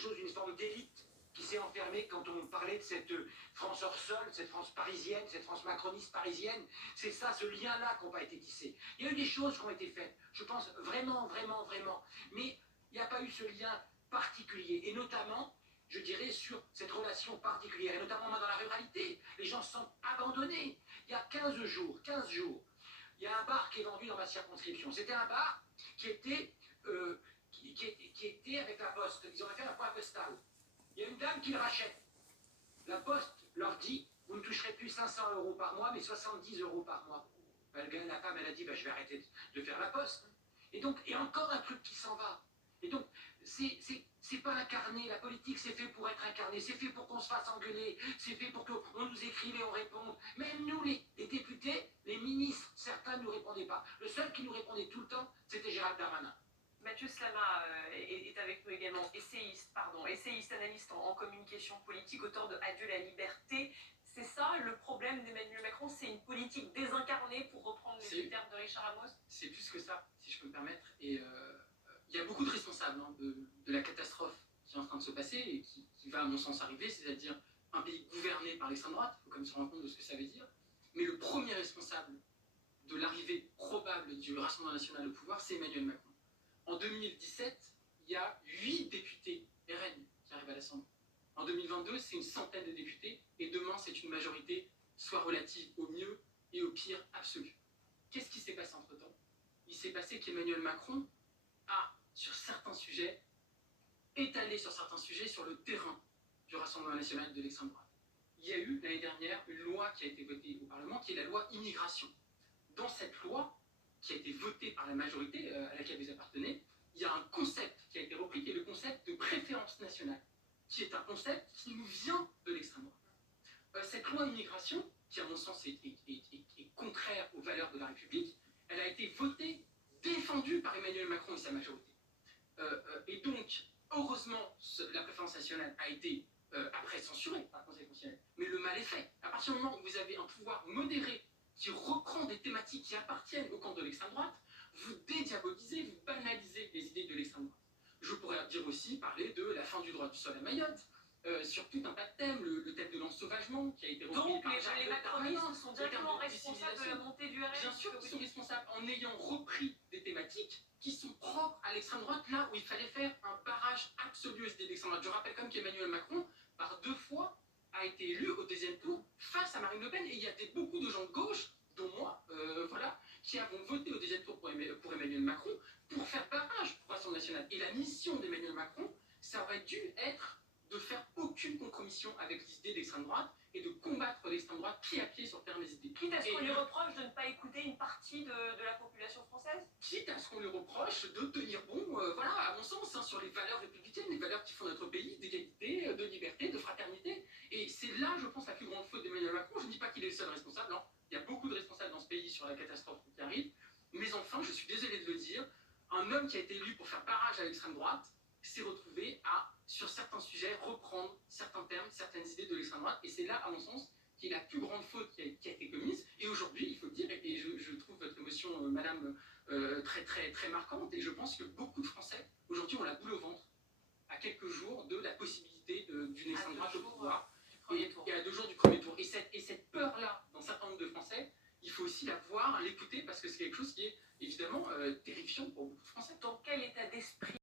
chose, une forme d'élite qui s'est enfermée quand on parlait de cette France hors sol, cette France parisienne, cette France macroniste parisienne. C'est ça, ce lien-là qui n'a pas été tissé. Il y a eu des choses qui ont été faites, je pense vraiment, vraiment, vraiment. Mais il n'y a pas eu ce lien particulier. Et notamment, je dirais, sur cette relation particulière, et notamment dans la ruralité. Les gens se sentent abandonnés. Il y a 15 jours, il y a un bar qui est vendu dans ma circonscription. C'était un bar qui était, qui était avec la poste. Ils ont fait un point postal. Il y a une dame qui le rachète. La poste leur dit, vous ne toucherez plus 500 € par mois, mais 70 € par mois. La femme, elle a dit, je vais arrêter de faire la poste. Et donc, et encore un truc qui s'en va. Et donc, c'est pas incarné. La politique, c'est fait pour être incarné. C'est fait pour qu'on se fasse engueuler. C'est fait pour qu'on nous écrive et on réponde. Même nous, les députés, les ministres, certains ne nous répondaient pas. Le seul qui nous répondait tout le temps, c'était Gérald Darmanin. Mathieu Slama est avec nous également, essayiste, analyste en communication politique, auteur de Adieu la liberté. C'est ça le problème d'Emmanuel Macron, c'est une politique désincarnée, pour reprendre les termes de Richard Amos? C'est plus que ça, si je peux me permettre. Et il y a beaucoup de responsables de la catastrophe qui est en train de se passer et qui va, à mon sens, arriver, c'est-à-dire un pays gouverné par l'extrême droite, il faut quand même se rendre compte de ce que ça veut dire. Mais le premier responsable de l'arrivée probable du Rassemblement national au pouvoir, c'est Emmanuel Macron. En 2017, il y a 8 députés RN qui arrivent à l'Assemblée. En 2022, c'est une centaine de députés, et demain, c'est une majorité soit relative au mieux et au pire absolu. Qu'est-ce qui s'est passé entre-temps? Il s'est passé qu'Emmanuel Macron a, sur certains sujets, étalé sur certains sujets sur le terrain du Rassemblement national de l'extrême droite. Il y a eu, l'année dernière, une loi qui a été votée au Parlement, qui est la loi immigration. Dans cette loi, qui a été votée par la majorité à laquelle vous appartenez, il y a un concept qui a été repris, qui est le concept de préférence nationale, qui est un concept qui nous vient de l'extrême droite. Cette loi immigration, qui à mon sens est contraire aux valeurs de la République, elle a été votée, défendue par Emmanuel Macron et sa majorité. Et donc, heureusement, la préférence nationale a été après censurée par le Conseil constitutionnel. Mais le mal est fait. À partir du moment où vous avez un pouvoir modéré qui reprend des thématiques qui appartiennent au camp de l'extrême droite, vous dédiabolisez, vous banalisez les idées de l'extrême droite. Je pourrais dire aussi, parler de la fin du droit du sol à Mayotte, sur tout un tas de thèmes, le thème de l'ensauvagement qui a été repris donc par les macronistes sont directement responsables de la montée du RN? Bien sûr qu'ils sont responsables en ayant repris des thématiques qui sont propres à l'extrême droite, là où il fallait faire un barrage absolu aux idées de l'extrême droite. Je rappelle quand même qu'Emmanuel Macron, par 2 fois, a été élu au 2e tour face à Marine Le Pen, et il y a beaucoup de gens de gauche, dont moi, qui avons voté au 2e tour pour Emmanuel Macron pour faire barrage au Rassemblement national. Et la mission d'Emmanuel Macron, ça aurait dû être de faire aucune compromission avec les idées d'extrême droite et de combattre l'extrême droite pied à pied sur le terrain des idées. Quitte à ce qu'on lui reproche de ne pas écouter une partie de la population française? Quitte à ce qu'on lui reproche de tenir bon, à mon sens, sur les valeurs républicaines, les valeurs qui font notre pays, d'égalité, de liberté, de fraternité. Et c'est là, je pense, la plus grande faute d'Emmanuel Macron. Je ne dis pas qu'il est le seul responsable, non. Il y a beaucoup de responsables dans ce pays sur la catastrophe qui arrive. Mais enfin, je suis désolé de le dire, un homme qui a été élu pour faire barrage à l'extrême droite s'est retrouvé à, sur certains sujets, reprendre certains termes, certaines idées de l'extrême droite. Et c'est là, à mon sens, qui est la plus grande faute qui a été commise. Et aujourd'hui, il faut le dire, et je trouve votre émotion, madame, très, très, très marquante. Et je pense que beaucoup de Français, aujourd'hui, ont la boule au ventre à quelques jours de la possibilité d'une extrême droite au pouvoir. Et à 2 jours du premier tour. Et cette peur-là, dans un certain nombre de Français, il faut aussi la voir, l'écouter, parce que c'est quelque chose qui est évidemment terrifiant pour beaucoup de Français. Dans quel état d'esprit